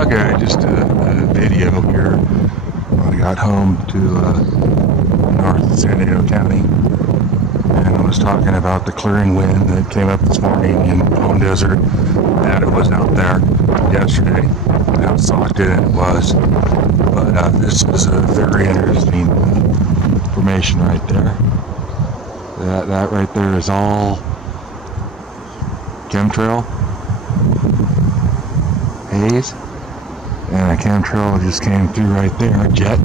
Okay, just a video here when I got home to North San Diego County, and I was talking about the clearing wind that came up this morning in Palm Desert, that it was out there yesterday, how socked it was. But this is a very interesting formation right there. That right there is all chemtrail haze, and a chemtrail just came through right there, a jet,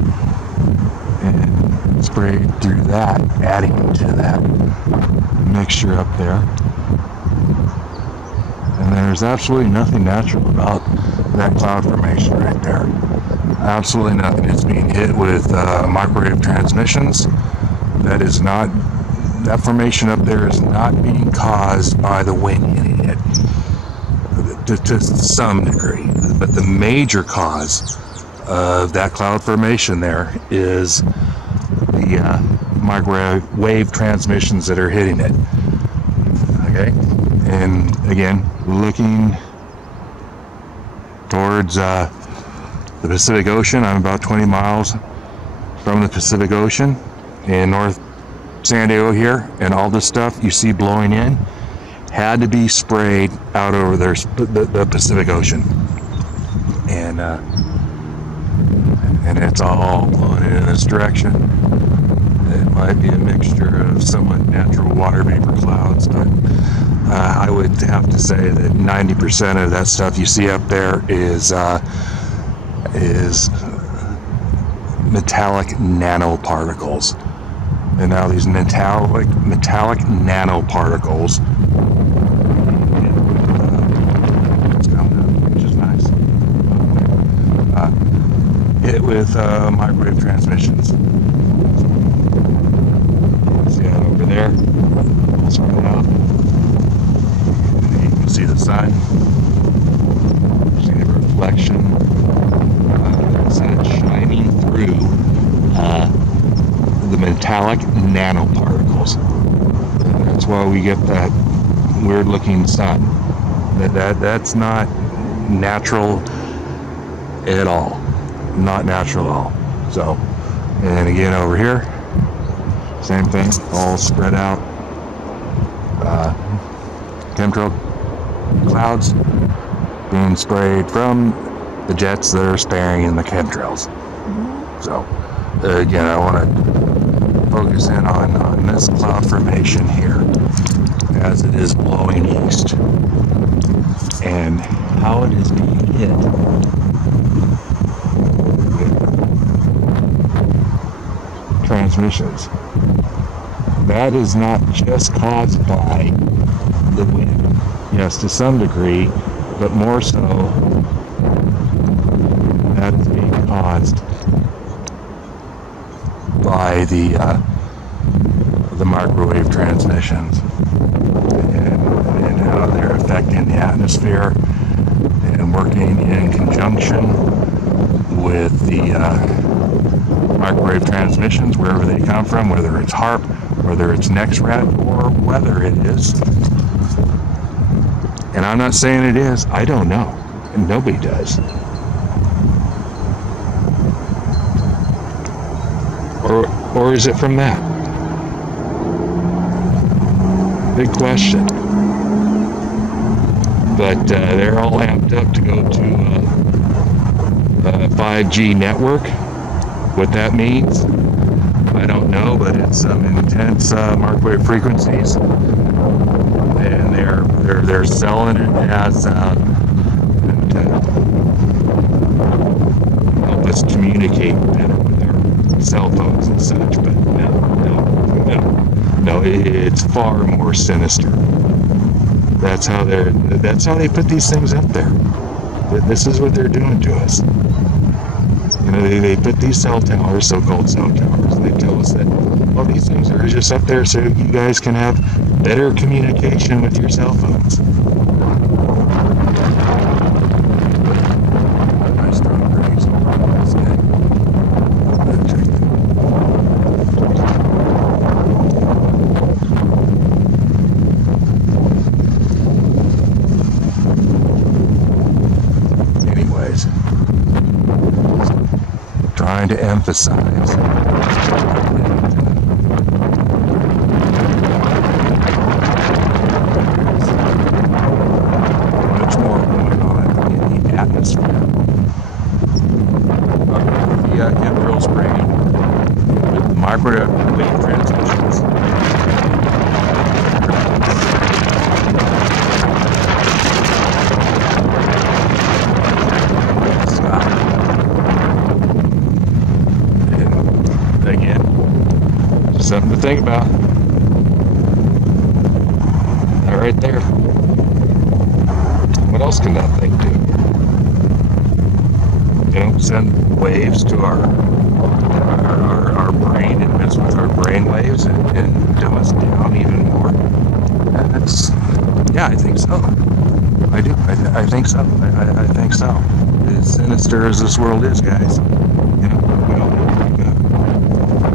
and sprayed through that, adding to that mixture up there. And there's absolutely nothing natural about that cloud formation right there. Absolutely nothing. It's being hit with microwave transmissions. That formation up there is not being caused by the wind hitting it, to some degree. But the major cause of that cloud formation there is the microwave transmissions that are hitting it. Okay? And again, looking towards the Pacific Ocean. I'm about 20 miles from the Pacific Ocean in North San Diego here, and all this stuff you see blowing in had to be sprayed out over there, the Pacific Ocean, and it's all blowing in this direction. It might be a mixture of somewhat natural water vapor clouds, but I would have to say that 90% of that stuff you see up there is metallic nanoparticles. And now these metallic nanoparticles, which is nice, hit with microwave transmissions. See that over there? Spread out. You can see the sun. See the reflection. The sun shining through the metallic nanoparticles. That's why we get that weird looking sun. That's not natural at all. Not natural at all. So, and again over here, same thing, all spread out. Chemtrail clouds being sprayed from the jets that are spraying in the chemtrails. So, again, I want to focus in on this cloud formation here as it is blowing east and how it is being hit with transmissions. That is not just caused by the wind. Yes, to some degree, but more so that is being caused by the microwave transmissions and how they're affecting the atmosphere and working in conjunction with the microwave transmissions wherever they come from, whether it's HARP, whether it's NextRad, or whether it is. And I'm not saying it is. I don't know. And nobody does. Or is it from that? Big question. But they're all amped up to go to a 5G network. What that means, I don't know, but it's some intense microwave frequencies, and they're selling it as help us communicate better with our cell phones and such. But no, it's far more sinister. That's how they put these things up there. This is what they're doing to us. You know, they put these cell towers, so-called cell towers, and they tell us that, well, these things are just up there so you guys can have better communication with your cell phones. Nice strong breeze over this guy. Anyways. trying to emphasize. Much more going on in the atmosphere. The chemtrails brain with the microwave transitions. And again, just something to think about. That right there. What else can that thing do? You know, send waves to our brain and mess with our brain waves and dumb us down even more. That's, yeah, I think so. I do. I think so. I think so. As sinister as this world is, guys, you know,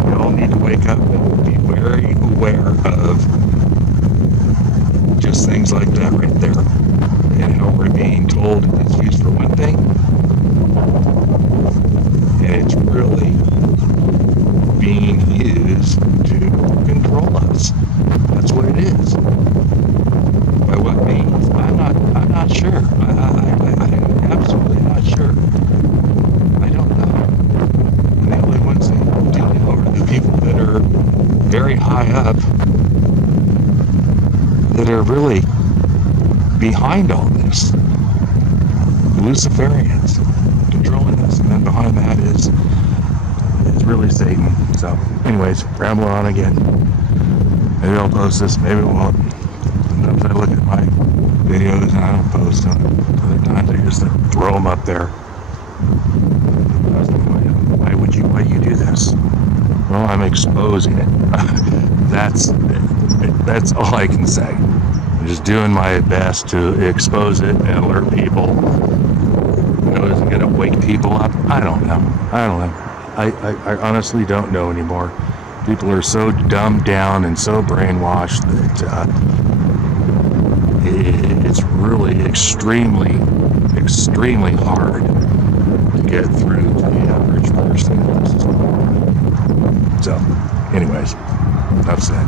we all need to wake up and be very aware of just things like that right there, and how we're being told it's used for one thing, and it's really being used to control us. That's what it is. By what means? I'm not sure. I'm absolutely not sure. I don't know. And the only ones that do know are the people that are very high up, that are really behind all this. The Luciferians controlling us, and then behind that is really Satan. So, anyways, rambling on again. Maybe I'll post this, maybe I won't. Sometimes I look at my videos and I don't post them. Other times I just throw them up there. Why do you do this? Well, I'm exposing it. That's all I can say. I'm just doing my best to expose it and alert people. You know, is it going to wake people up? I don't know. I honestly don't know anymore. People are so dumbed down and so brainwashed that it's really extremely hard to get through to the average person. So, anyways, enough said.